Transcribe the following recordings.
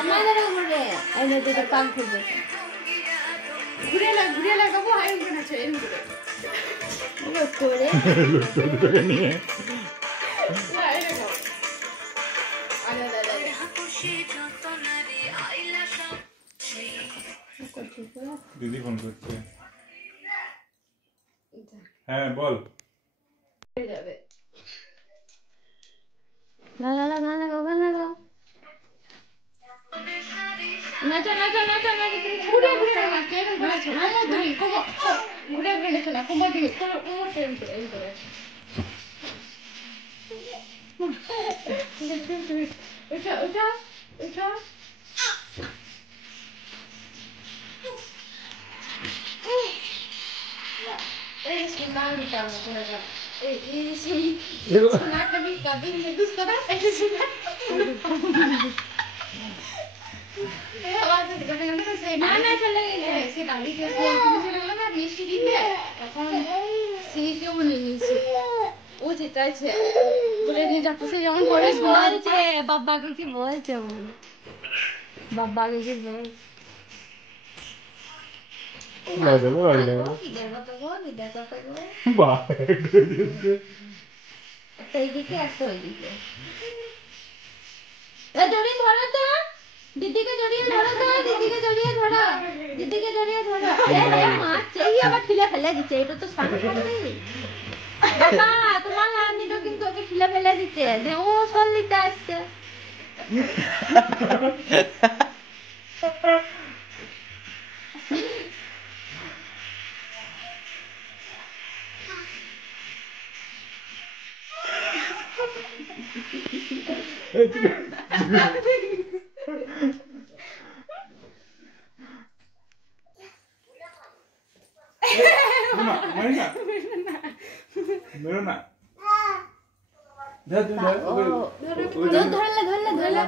আমাদের উপরে এই নদীতে পাক ঘুরবে ঘুরে লাগাবো আয়রন আছে এর উপরে তোরে তোরে নিয়ে দিদি ফোন করছে হ্যাঁ বল গানা গাও নাচা ঘুরে নাচে ঘুরে না কোমর দিকে ওটা বাবাকে কি বলছে বাবাকে কি বল এইদিকে একটা ওইদিকে জড়িয়ে ধরো তো দিদিকে জড়িয়ে ধরো মাছ আবার ঠিলে ফেলে দিচ্ছে এটা তো বাবা তোমার নানিটা কিন্তু ওকে ঠিলে ফেলে দিচ্ছে ও সল দিতে আসছে मेरा ना ধরলে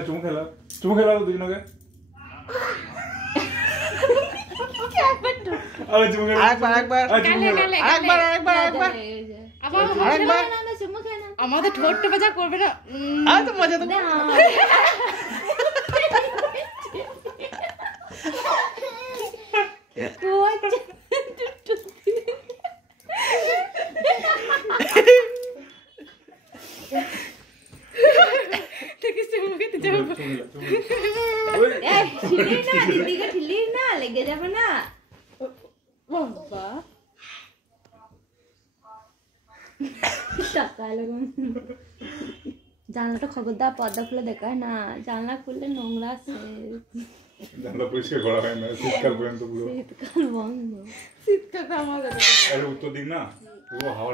चुमू खेला तो दिनों के अरे चुमू खेला एक बार আমাদের ঠোঁটটা বাজা করবে না আর তো মজা তো লেগে যাবে না বাবা জানলাটা খবরদার পর্দা খুলে দেখায় না জানলা খুললে নোংরা আছে জানলা পরিষ্কার করা হয় না শীতকাল পর্যন্ত পুরো শীতকাল বন্ধ শীতকাল আমার আরে উত্তর দিন না পুরো হাওয়া